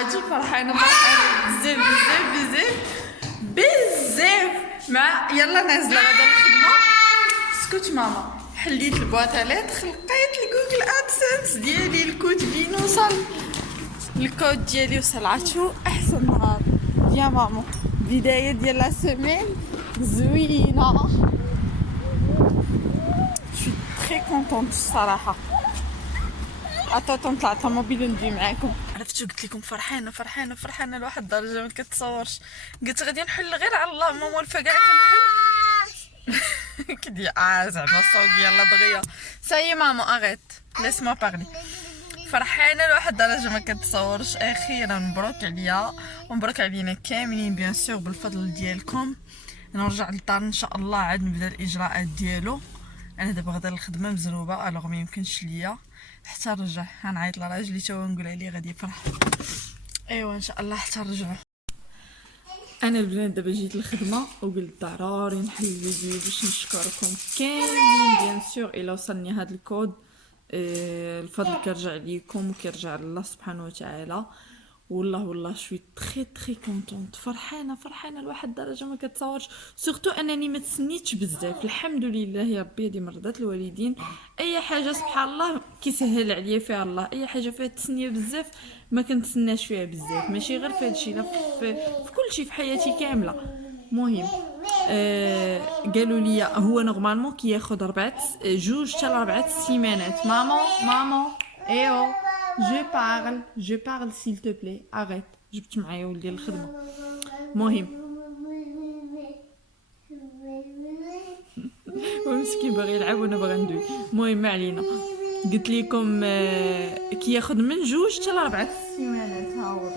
عاجي فرحانه بزاف بزاف بزاف بزاف. مع يلا نازله غدا الخدمه. اسكت ماما، حليت البواطه ليتر، لقيت الجوجل ادسنس ديالي، الكود فين وصل، الكود ديالي وصل. عرفتو احسن نهار يا ماما، بدايه ديال لا سيمين زوينه. شوي تري كونطونط الصراحه. نطلع الطوموبيل وندوي معاكم. عرفتو قلت لكم فرحانه فرحانه فرحانه لواحد الدرجه ما كتصورش. قلت غادي نحل غير على الله، ما موالفه كاع كنحل. كدي زعما صوقي يلا دغيا ساي ماما اغيت ليس ما بارلي. فرحانه لواحد الدرجه ما كتصورش. اخيرا مبروك عليا ومبروك علينا كاملين بيان سور بالفضل ديالكم. نرجع للدار ان شاء الله عاد نبدا الاجراءات ديالو. انا دابا غدا الخدمه مزروبه الوغ ما يمكنش ليا حتى نرجع. غنعيط لراجلي تا هو نقول عليه غادي يفرح. ايوا ان شاء الله حتى نرجعوا. انا البنات دابا جيت الخدمه وقلت ضروري نحل الفيديو باش نشكركم كاملين بيان سور الا وصلني هذا الكود. الفضل كيرجع ليكم وكيرجع لله سبحانه وتعالى. والله شوي تري كونطونط، فرحانه لواحد الدرجه ما كتصورش. سورتو انني ما تسنيتش بزاف، الحمد لله يا ربي. هذه مرضات الوالدين. اي حاجه سبحان الله كيسهل عليا فيها الله. اي حاجه فيها التسنيه بزاف ما كنتسناش فيها بزاف، ماشي غير في هادشي، لا في كل شيء في حياتي كامله. مهم قالوا لي هو نورمالمون كياخذ 2 حتى 4 سيمانات. ماما ايو je parle s'il te plaît arrête. جبت معايا ولدي الخدمه. مهم ومسكين باغي يلعب وانا باغا ندوي. المهم ما علينا. قلت لكم كياخذ من 2 حتى 4 سيمانات.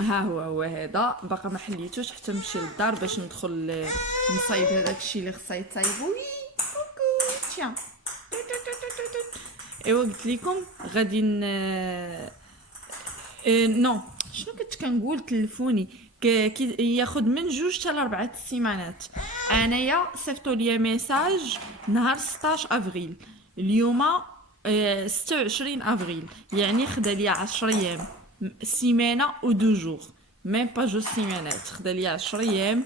ها هو هذا باقا ما حليتوش حتى نمشي للدار باش ندخل نصايب هذاك الشيء اللي خصها يتصايب. وي كوكو تيان. ايوا قلت لكم غادي نو شنو كنت كنقول تلفوني ياخذ من 2 حتى 4 سيمانات. انايا صيفطوا لي ميساج نهار 16 افريل، اليوم 26 افريل، يعني خدا لي 10 ايام، سيمانه و 2 جور، ميم با 2 سيمانات، خدا لي 10 ايام.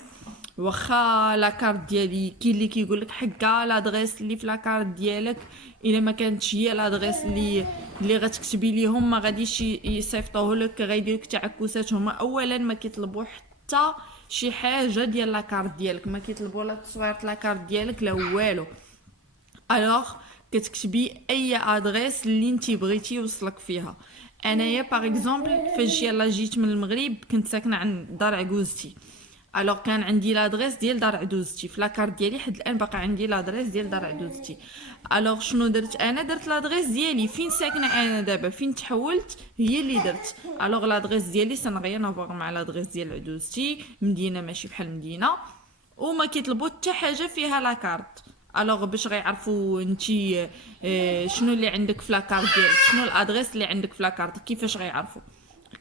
واخا لاكارت ديالي كاين اللي كيقول لك حكا لادريس اللي في لاكارت ديالك الا ما كانتش هي لادريس اللي غتكتبي ليهم ما غاديش يصيفطوه لك، غيديروا لك تعكسات. هما اولا ما كيطلبوا حتى شي حاجه ديال لاكارت ديالك، ما كيطلبوا لا تصويره لاكارت ديالك لا والو. الوغ كتكتبي اي ادريس اللي انت بغيتي يوصلك فيها. انايا باغ اكزومبل فاش يلا جيت من المغرب كنت ساكنه عند دار عكوزتي، الوغ كان عندي لادريس ديال دار عدوزتي في لاكارت ديالي، حد الان باقي عندي لادريس ديال دار عدوزتي. الوغ شنو درت انا؟ درت لادريس ديالي فين ساكنه انا دابا، فين تحولت هي اللي درت. الوغ لادريس ديالي سنغير نافوغ مع لادريس ديال عدوزتي، مدينه ماشي بحال مدينه، وما كيطلبوا حتى حاجه فيها لاكارت. الوغ باش غيعرفوا نتي شنو اللي عندك في لاكارت ديالك، شنو الادريس اللي عندك في لاكارت، كيفاش غيعرفوا؟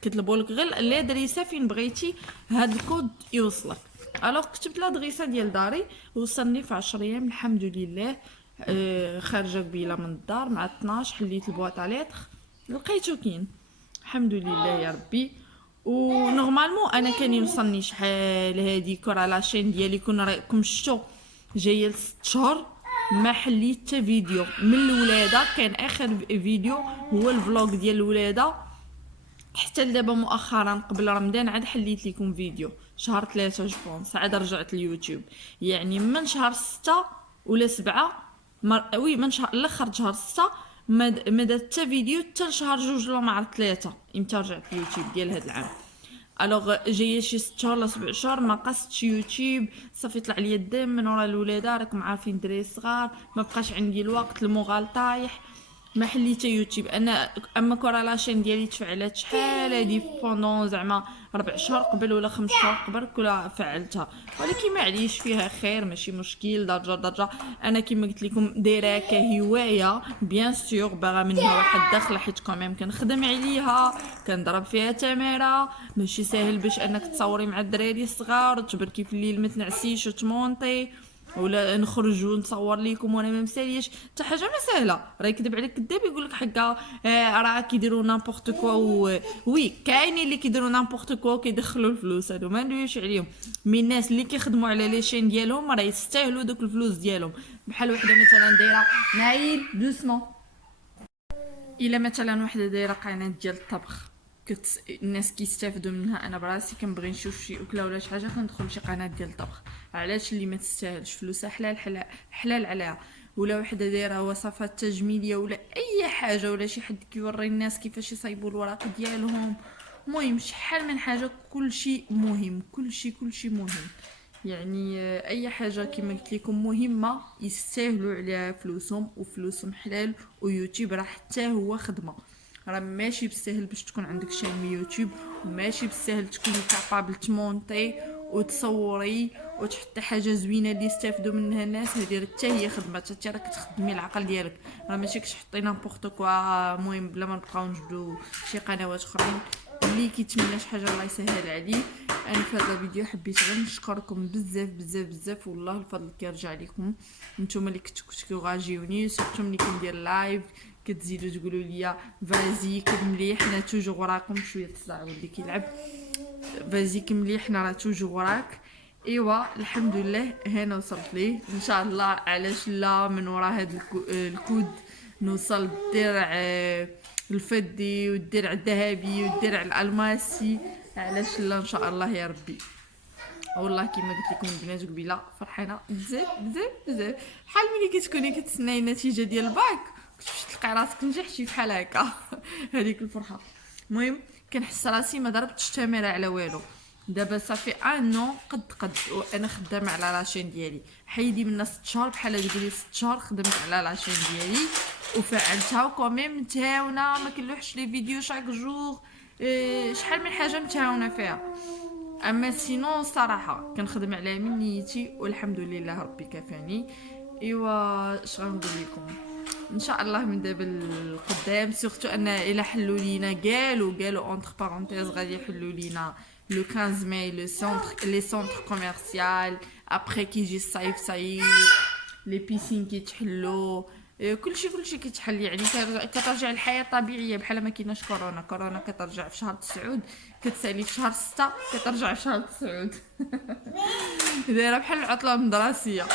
كيطلبوا لك غير الادريسه فين بغيتي هاد الكود يوصلك. الوغ كتبت الادريسه ديال داري، وصلني في 10 ايام الحمد لله. خارجه قبيله من الدار مع 12 حليت البواطه ليتر لقيتو كاين الحمد لله يا ربي. ونورمالمون انا كان يوصلني شحال هذيك راه لاشين ديالي كنا راكم شفتوا جايه ل 6 شهور ما حليت حتى فيديو من الولاده. كان اخر فيديو هو الفلوق ديال الولاده. حتى دابا مؤخرا قبل رمضان عاد حليت لكم فيديو شهر 3 جوبونس، عاد رجعت اليوتيوب. يعني من شهر 6 ولا 7 وي من شهر الاخر شهر 6 ما درت حتى فيديو حتى شهر 2 ولا مع 3 امتى رجعت اليوتيوب ديال هذا العام. الوغ جايه شي 6 شهور ولا 7 شهور ما قصتش يوتيوب، صافي طلع لي الدم من ورا الولاده، راكم عارفين الدراري الصغار ما بقاش عندي الوقت، الموغال طايح، ما حليت يوتيوب. انا اما كره لاشين ديالي تفعلات شحال هادي بوندون زعما 4 شهور قبل ولا 5 شهور قبل كل فعلتها، ولكن معليش فيها خير ماشي مشكل. درجه انا كما قلت لكم دايره كهوايه بيان سور، باغا منها واحد دخل حيت كوميم كنخدم عليها، كنضرب فيها تماره، ماشي ساهل باش انك تصوري مع الدراري الصغار وتبركي في الليل ما تنعسيش وتمونطي. ولا نخرج ونصور لكم وانا ما مساليش حتى حاجه ما سهله. راه يكذب عليك كذاب يقول لك حكا راه كيديروا نامبورط كوا وي كاينين اللي كيديروا نامبورط كوا كيدخلوا الفلوس هادو ما ندويش عليهم. مي الناس اللي كيخدموا على لي شين ديالهم راه يستاهلوا دوك الفلوس ديالهم. بحال وحده مثلا دايره نايل دوسمون، الا مثلا وحده دايره قناه ديال الطبخ الناس كيستافدوا منها، انا براسي كنبغي نشوف شي اكله ولا شي حاجه كندخل شي قناه ديال الطبخ. علاش؟ اللي ما تستاهلش فلوسها حلال حلال حلال عليها. ولا وحده دايره وصفات تجميليه ولا اي حاجه، ولا شي حد كيوري الناس كيفاش يصايبوا الوراق ديالهم. المهم شحال من حاجه، كل شيء مهم، كل شيء مهم. يعني اي حاجه كما قلت لكم مهمه يستاهلوا عليها فلوسهم، وفلوسهم حلال. ويوتيوب راه حتى هو خدمه، راه ماشي بالسهل باش تكون عندك شين يوتيوب، وماشي بالسهل تكوني كابابل تمونطي وتصوري وتحطي حاجه زوينه اللي يستافدوا منها الناس. هذه حتى هي خدمه، حتى راك تخدمي العقل ديالك. راه ماشي كتحطي نامبورط كوا. المهم بلا ما نبقاو نجبدوا شي قنوات اخرين. اللي كيتمنى شي حاجه الله يسهل عليه. انا في هذا الفيديو حبيت غير نشكركم بزاف بزاف بزاف، والله الفضل كيرجع لكم نتوما اللي كتكوراجيوني، سورتو ملي كندير لايف كتزيدوا تقولوا لي فازي كد مليح، حنا توجور وراكم. شويه الصداع ولدي كيلعب. فازي كمليح، حنا راه توجور وراك. ايوا الحمد لله هنا وصلت ليه ان شاء الله. علاش لا من ورا هاد الكود نوصل الدرع الفضي والدرع الذهبي والدرع الالماسي. علاش لا ان شاء الله يا ربي. والله كيما قلت لكم البنات قبيله فرحانه بزاف بزاف بزاف. بحال ملي كتكوني كتسناي النتيجه ديال الباك كتمشي تلقاي راسك نجحتي بحال هكا. هذيك الفرحه. المهم كنحس راسي ما ضربتش تماره على والو. دابا صافي انو قد وانا خدامه على لاشين ديالي. حيدي من 6 شهور بحال تقولي 6 شهور خدمت على لاشين ديالي وفعلتها وكوميم متهاونه. ما كنلوحش لي فيديو شاك جور. شحال من حاجه متهاونه فيها. اما سينو الصراحه كنخدم عليها من نيتي والحمد لله ربي كفاني. ايوا اش غنقول لكم، ان شاء الله من دابا القدام سورتو ان الى حلوا لينا قالوا اونتر بارونتيز غادي يحلوا لينا لو 15 ماي لي سونتر كوميرسيال. ابري كيجي الصيف صايب لي بيسين كيتحلوا. كلشي كيتحل. يعني كترجع الحياه طبيعيه بحال ما كايناش كورونا كترجع في شهر 9 كتسالي في شهر 6 كترجع في شهر 9. دايره بحال العطله المدرسيه.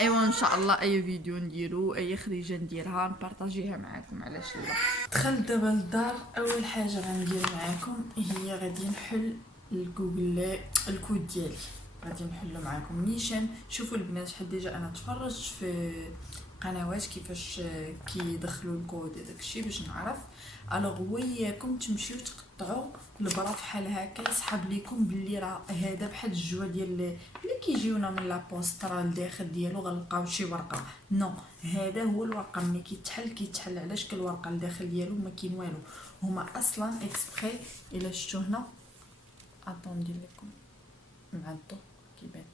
ايوا ان شاء الله اي فيديو نديرو اي خريجه نديرها نبارطاجيها معاكم. علاش لا. دخلت دابا للدار. اول حاجه غندير معاكم هي غادي نحل الجوجل الكود ديالي. غادي نحلو معاكم نيشان. شوفوا البنات شحال ديجا انا تفرجت في قنوات كيفاش كيدخلوا الكود داكشي باش نعرف. الوغ وياكم تمشيو تقطعوا البرا فحال هكا يسحب لكم باللي راه هذا بحال الجوا ديال اللي كيجيونا من لابوسترا الداخل ديالو غنلقاو شي ورقه. نو هذا هو الورقه ملي كيتحل على شكل ورقه الداخل ديالو ما كاين والو. هما اصلا اكسبري. الا شفتوا هنا ندير لكم مع الضو كيبان.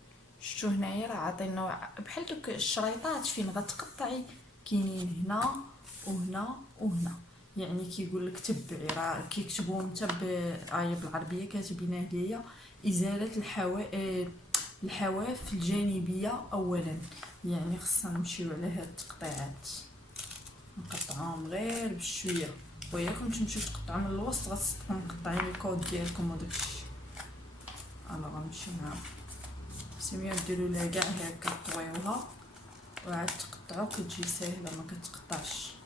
شفتوا هنايا راه عطينا بحال دوك الشريطات فين غتقطعي كاينين هنا وهنا وهنا. يعني كيقول لك تبعي راه كيكتبوهم حتى بالعربيه كاتبينها ليا ازاله الحواف الجانبيه اولا. يعني خصنا نمشيو على هاد التقطيعات نقطعوهم غير بشويه. وياكم تمشيو تقطعوا من الوسط غتصبحوا مقطعين الكود ديالكم وداكشي. انا غنمشي معاهم سميو ديروا لها كاع هكا طويوها وعاد تقطعوا كتجي ساهله ما كتقطعش.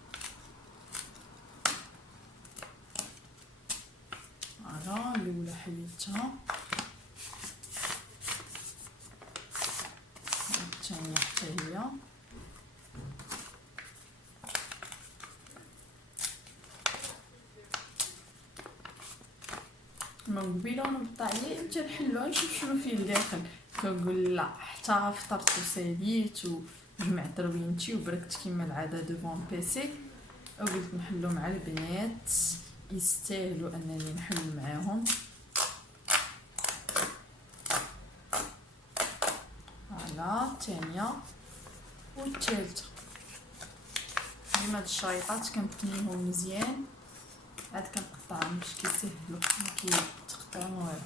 فوالا الاولى حيدتها الثانيه حتى هي. من قبيله ونبطع عليه امتى نحلوها نشوف شنو فيه الداخل. كنقول لا حتى فطرت وساليت وجمعت روينتي وبركت كيما العاده دوفون بيسي وقلت نحلو مع البنات يستاهلوا انني نحل معاهم. فوالا الثانيه والثالثه. ديما هاد الشريطات كنتنيهم مزيان عاد كنقطعهم باش كيسهلوا ما كيتقطعوا والو.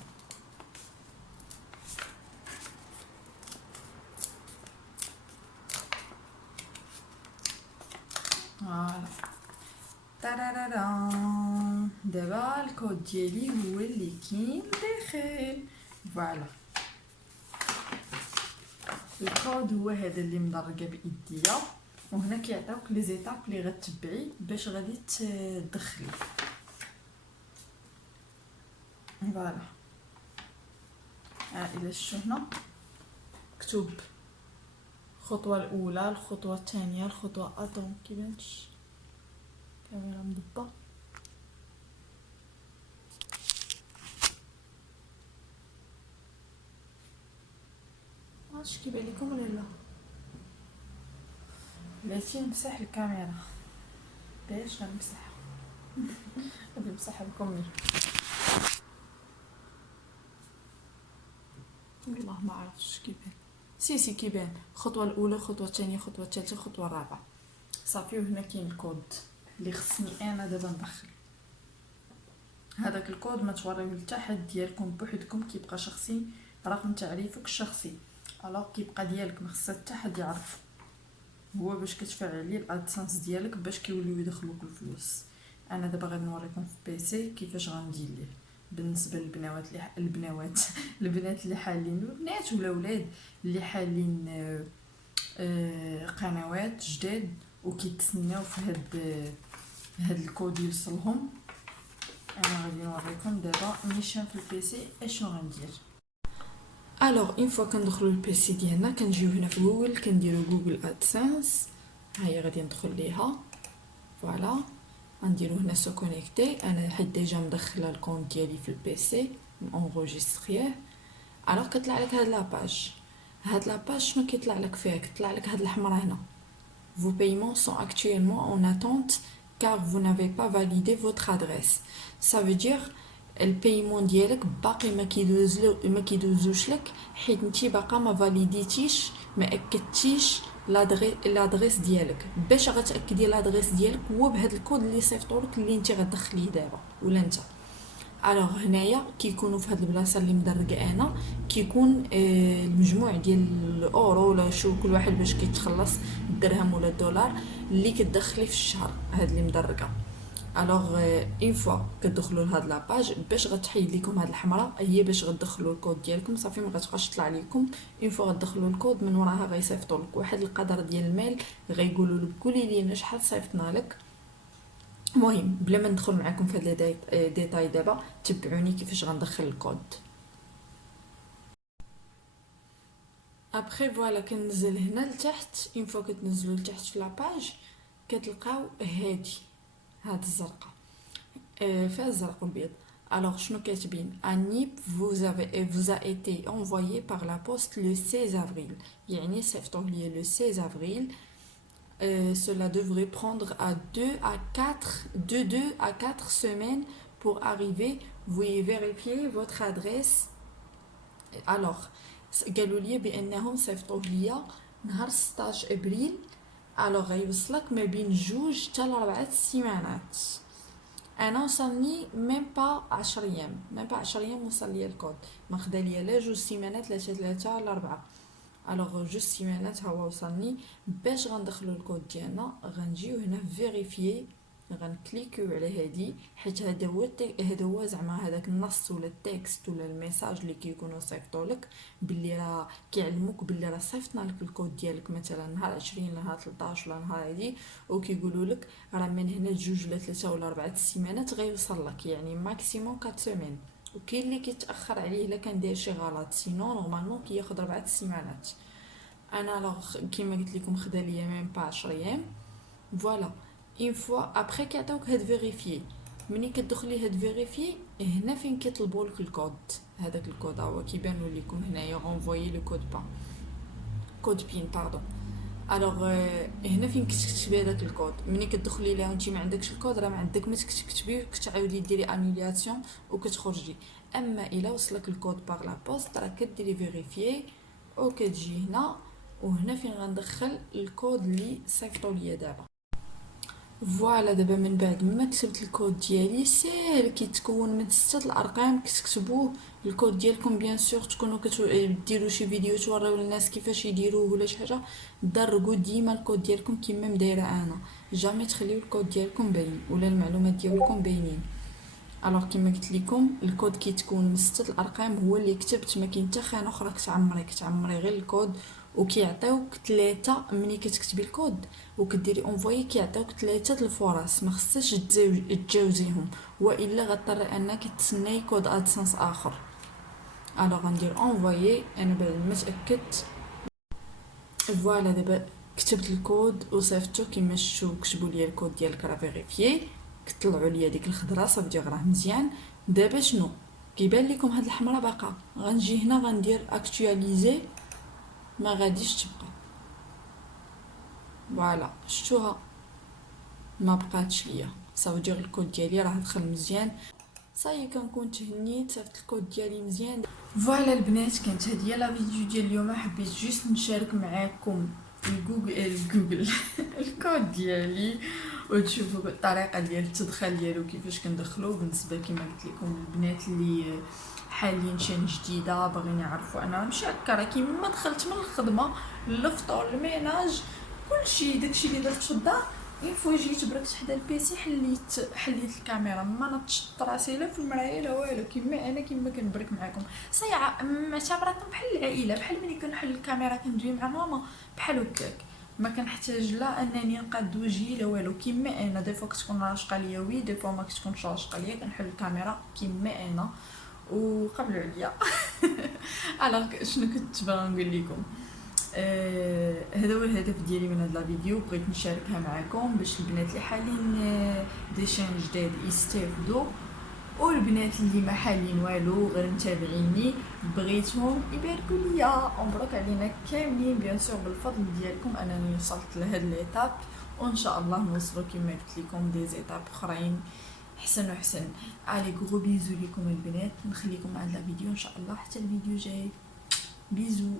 فوالا تاراراران. دابا الكود ديالي هو اللي كاين داخل. فوالا الكود هو هذا اللي مدرجه بايديا، وهنا كيعطيوك لي زيتاب اللي غتبعي باش غادي تدخلي. فوالا الى شفتوا هنا مكتوب الخطوه الاولى، الخطوه الثانيه، الخطوه اطون كيبانش كاميرا مضبه. واش كيبان لكم ولا لا؟ بلاتي نمسح الكاميرا باش غنمسحها. غادي نمسحها لكم والله ما عرفتش كيبان. سي كيبان الخطوه الاولى، الخطوه الثانيه، الخطوه الثالثه، الخطوه الرابعه. صافي وهنا كاين الكود اللي خصني انا دابا ندخل. هذاك الكود ما توريوه لتا حد ديالكم بوحدكم، كيبقى شخصي، رقم تعريفك الشخصي. الوغ كيبقى ديالك، ما خصها حتى حد يعرف، هو باش كتفعلي الادسنس ديالك باش كيوليو يدخلوك الفلوس. انا دابا غادي نوريكم في بيسي كيفاش غندير ليه. بالنسبه للبنات البنات اللي حالين، البنات ولا ولاد اللي حالين قنوات جداد وكيتسناو في هاد الكود يوصلهم، انا غادي نوريكم دابا نيشان في البيسي اشنو غندير. الوغ اون فوا كندخلوا للبيسي ديالنا كنجيو هنا في جوجل كنديروا جوجل ادسنس. هاهي غادي ندخل ليها. فوالا غنديروا هنا سو كونيكتي. انا حيت ديجا مدخله الكونت ديالي في البيسي اونغوجيستريه. الوغ كطلع لك هاد لاباج. هاد لاباج شنو كيطلع لك فيها؟ كيطلع لك هاد الحمراء هنا vos paiements sont actuellement en attente car vous n'avez pas validé votre adresse. Ça veut dire البايمون ديالك باقي ما كيدوزوش لك حيت نتي باقا ما فاليديتيش، ما اكدتيش لادريس ديالك. باش غتاكدي لادريس ديالك هو بهذا الكود اللي صيفطولك اللي انت غتدخليه دابا ولا انت. الوغ هنايا كيكونوا في هاد البلاصه اللي مدرجه انا كيكون المجموع ديال الاورو ولا شو كل واحد باش كيتخلص الدرهم ولا الدولار اللي كتدخلي في الشهر، هاد اللي مدرجه. الوغ اون فوا كتدخلوا لهاد لاباج باش غتحيد لكم هاد الحمراء هي باش غتدخلوا الكود ديالكم. صافي ما غتبقاش تطلع لكم. اون فوا غتدخلوا الكود من وراها غيصيفطوا لك واحد القدر ديال الميل، غيقولوا لك قولي لينا شحال صيفطنا لك. المهم بلا ما ندخل معكم في هاد ديتاي دابا، تبعوني كيفاش غندخل الكود. ابري فوالا كنزل هنا لتحت. اون فوا كتنزلوا لتحت في لاباج كتلقاو هاد الزرقاء فيها الزرق والبيض. alors شنو كاتبين؟ انيب vous a été envoyé par la poste le 16 avril. يعني صيفطوه ليا le 16 avril. Cela devrait prendre à 2 à 4 semaines pour arriver. Veuillez vérifier votre adresse. alors قالوا لي بانهم صيفطوه ليا نهار 16 ابريل. alors غيوصلك ما بين 2 حتى ل 4 سيمانات. انا وصلني ميم با 10 ايام، وصل لي الكود. ما خدا ليا لا 2 سيمانات لا 3 لا 4. الوغ 2 سيمانات هو وصلني. باش غندخلوا الكود ديالنا غنجيو هنا فيريفيي، غنكليكيو على هادي حيت هذا هو زعما هذاك النص ولا التكست ولا الميساج اللي كيكونوا صيفطولك باللي راه كيعلموك باللي راه صيفطنا لك الكود ديالك مثلا نهار 20 ولا نهار 13 ولا نهار هادي، وكيقولوا لك راه من هنا 2 ولا 3 ولا 4 سيمانات غيوصل لك، يعني ماكسيموم 4 سيمين. وكاين اللي كيتاخر عليه الا كان داير شي غلط، سينو نورمالمون كياخذ 4 سيمانات. انا كيما قلت لكم خدا ليا ميم با 10 ايام. فوالا اون فوا ابري كيعطيوك هاد فيريفيي. ملي كتدخلي هاد فيريفيي هنا فين كيطلبوا لك الكود، هذاك الكود هو كيبانوا لكم هنايا غونفويي لو كود بين باردون. الوغ هنا فين كتكتبي هذاك الكود. ملي كتدخلي ليه وانت ما عندكش الكود راه ما عندك ما تكتبيه، كتعاودي ديري انيلاسيون وكتخرجي. اما الا وصلك الكود باغ لا بوست راه كديري فيريفيي وكتجي هنا، وهنا فين غندخل الكود اللي صيفطوا ليا دابا. فوالا دابا من بعد ما كتبت الكود ديالي ساهل كيتكون من 6 الارقام كتكتبوه. الكود ديالكم بيان سور تكونوا ديروا شي فيديو توراو للناس كيفاش يديروه ولا شي حاجه. درجوا ديما الكود ديالكم كيما مدايره انا، جامي تخليو الكود ديالكم باين ولا المعلومات ديالكم باينين. الوغ كيما قلت لكم الكود كيتكون من 6 الارقام هو اللي كتبت، ما كاين حتى خانه اخرى كتعمري غير الكود. وكيعطيوك 3 ملي كتكتبي الكود وكديري اونفوي كيعطيوك 3 الفرص، ما خصكش تجاوزيهم والا غضطري انك تسناي كود ادسنس اخر. الوغ غندير اونفوي انا بعد ما تاكدت. فوالا دابا كتبت الكود وصيفطته كيما شفتوا. كتبوا لي الكود ديالك راه فيريفيي، كطلعوا لي ديك الخضراء صافي راه مزيان. دابا شنو كيبان لكم هاد الحمراء باقا، غنجي هنا غندير اكطواليزي، ما غاديش تبقى. فوالا شفتوها ما بقاتش ليا، صافي غير الكود ديالي راه دخل مزيان. صاي كنكون تهنيت صيفط الكود ديالي مزيان. فوالا البنات كانت هذه لا فيديو ديال اليوم، حبيت جوست نشارك معاكم الجوجل الكود ديالي وتشوفوا الطريقه ديال التدخل ديالو كيفاش كندخلو. بالنسبه كما قلت لكم البنات اللي حاليا شان جديده باغيين يعرفوا انا ماشي هكا، راه كيما دخلت من الخدمه للفطور الميناج كلشي داكشي اللي درت في الدار. اين فوا جيت بركت حدا البيسي حليت الكاميرا، ما نطشت راسي لا في المرايه لا والو، كيما انا كيما كنبرك معكم. صيعه معتبركم بحال العائله، بحال ملي كنحل الكاميرا كندوي مع ماما بحال هكاك. ما كنحتاج لا انني نقاد وجهي لا والو، كيما انا دي فوا كتكون راشقه ليا وي دي فوا ما كتكونش راشقه ليا كنحل الكاميرا كيما انا وقبلوا عليا. الوغ شنو كنت باغا نقول لكم، هذا هو الهدف ديالي من هذا الفيديو. بغيت نشاركها معكم باش البنات اللي حالين دي شان جداد يستافدوا، والبنات اللي ما حالين والو غير متابعيني بغيتهم يباركوا ليا. مبروك علينا كاملين بيان سور بالفضل ديالكم انني وصلت لهاد ليطاب، وان شاء الله نوصلوا كما قلت لكم دي زيتاب اخرين حسن وحسن. علي غرو بيزو لكم البنات، نخليكم مع هذا الفيديو ان شاء الله حتى الفيديو جاي. بيزو.